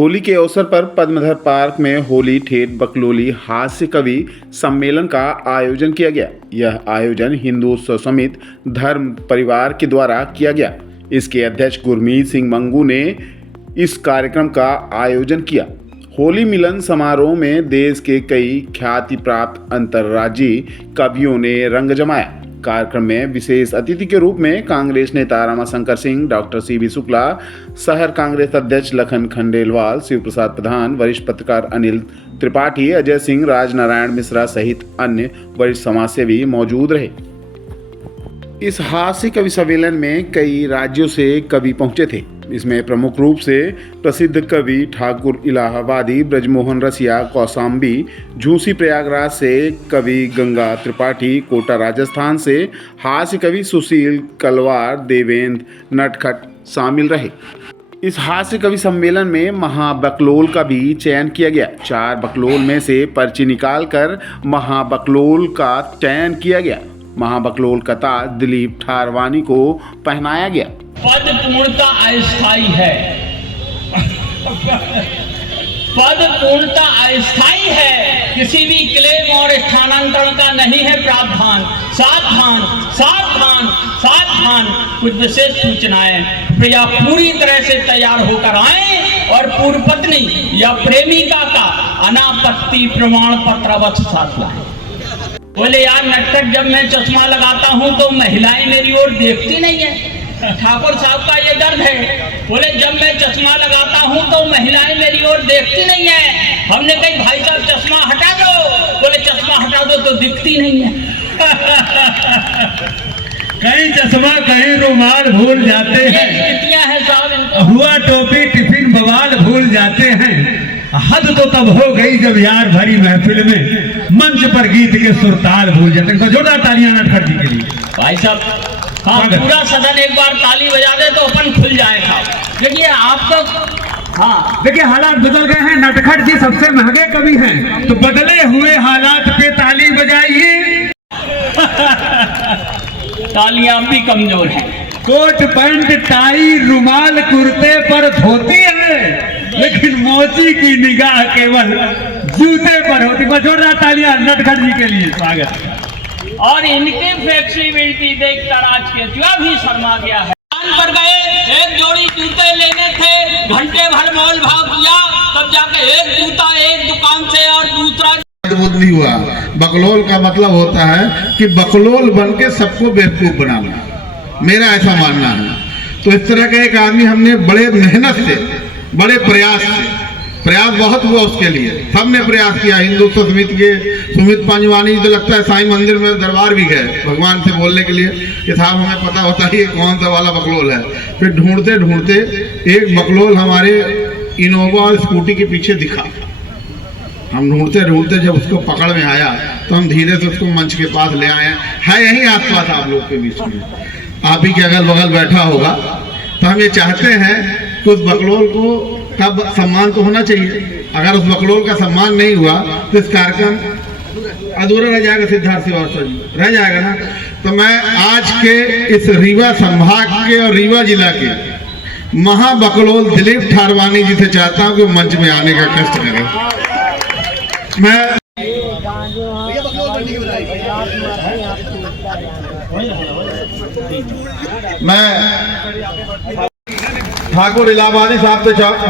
होली के अवसर पर पद्मधर पार्क में होली ठेठ बकलोली हास्य कवि सम्मेलन का आयोजन किया गया। यह आयोजन हिंदू उत्सव समिति धर्म परिवार के द्वारा किया गया। इसके अध्यक्ष गुरमीत सिंह मंगू ने इस कार्यक्रम का आयोजन किया। होली मिलन समारोह में देश के कई ख्याति प्राप्त अंतर्राज्यीय कवियों ने रंग जमाया। कार्यक्रम में विशेष अतिथि के रूप में कांग्रेस नेता रमाशंकर सिंह, डॉक्टर सीबी शुक्ला, शहर कांग्रेस अध्यक्ष लखन खंडेलवाल, शिव प्रसाद प्रधान, वरिष्ठ पत्रकार अनिल त्रिपाठी, अजय सिंह, राजनारायण मिश्रा सहित अन्य वरिष्ठ समाजसेवी मौजूद रहे। इस हास्य कवि सम्मेलन में कई राज्यों से कवि पहुंचे थे। इसमें प्रमुख रूप से प्रसिद्ध कवि ठाकुर इलाहाबादी, ब्रजमोहन रसिया कौशाम्बी, झूसी प्रयागराज से कवि गंगा त्रिपाठी, कोटा राजस्थान से हास्य कवि सुशील कलवार, देवेंद्र नटखट शामिल रहे। इस हास्य कवि सम्मेलन में महाबकलोल का भी चयन किया गया। 4 बकलोल में से पर्ची निकालकर महाबकलोल का चयन किया गया। महाबकलोल का ताज दिलीप ठारवानी को पहनाया गया। पद पूर्णता अस्थायी है। पद पूर्णता अस्थायी है, किसी भी क्लेम और स्थानांतरण का नहीं है प्रावधान। सावधान सावधान सावधान, कुछ विशेष सूचनाएं। प्रिया पूरी तरह से तैयार होकर आए और पूर्व पत्नी या प्रेमिका का अनापत्ति प्रमाण पत्र अवश्य साथ लाएं। बोले यार नटखट, जब मैं चश्मा लगाता हूं तो महिलाएं मेरी ओर देखती नहीं है। ठाकुर साहब का ये दर्द है। बोले जब मैं चश्मा लगाता हूं तो महिलाएं मेरी ओर देखती नहीं है। हमने कही भाई साहब चश्मा हटा दो। बोले चश्मा हटा दो तो दिखती नहीं है। कहीं चश्मा कहीं रुमाल भूल जाते हैं साहब, हुआ टोपी टिफिन बवाल भूल जाते हैं। हद तो तब हो गई जब यार भरी महफिल में मंच पर गीत के सुरताल भूल जाते हैं। जोरदार तालियां नटखट जी के लिए। भाई साहब हाँ, पूरा सदन एक बार ताली बजा दे तो अपन खुल जाएगा। देखिए आप तो हाँ, देखिए हालात बदल गए हैं। नटखट जी सबसे महंगे कवि हैं, तो बदले हुए हालात पे ताली बजाइए। तालियां भी कमजोर हैं। कोट पैंट टाई रुमाल कुर्ते पर धोती है, लेकिन मोची की निगाह केवल जूते पर होती है। जोरदार तालियां नटखट जी के लिए। स्वागत। और इनकी फ्लेक्सिबिलिटी देखकर आज के जो भी शर्मा गया है। दुकान पर गए, एक जोड़ी जूते लेने थे, घंटे भर मोल भाव किया, तब जाके एक जूता एक दुकान से और दूसरा नहीं हुआ। बकलोल का मतलब होता है कि बकलोल बन के सबको बेवकूफ बनाना, मेरा ऐसा मानना है। तो इस तरह का एक आदमी हमने बड़े मेहनत से, बड़े प्रयास से, प्रयास बहुत हुआ उसके लिए, सबने प्रयास किया। हिंदू समिति के सुमित पंजवानी तो लगता है साईं मंदिर में दरबार भी गए भगवान से बोलने के लिए कि साहब हमें पता होता है ये कौन सा वाला बकलोल है। फिर ढूंढते ढूंढते एक बकलोल हमारे इनोवा और स्कूटी के पीछे दिखा। हम ढूंढते ढूंढते जब उसको पकड़ में आया तो हम धीरे से उसको मंच के पास ले आए हैं। यही आसपास आप लोग के बीच में, आप ही के अगल बगल बैठा होगा। तो हम ये चाहते हैं कि उस बकलोल को का सम्मान तो होना चाहिए। अगर उस बकलोल का सम्मान नहीं हुआ तो इस कार्यक्रम अधूरा रह जाएगा। सिद्धार्थ श्रीवास्तव जी रह जाएगा ना। तो मैं आज के इस रीवा संभाग के और रीवा जिला के महाबकलोल दिलीप ठारवानी जी से चाहता हूं कि मंच में आने का कष्ट करें। मैं ठाकुर इलाहाबादी साहब से चाहता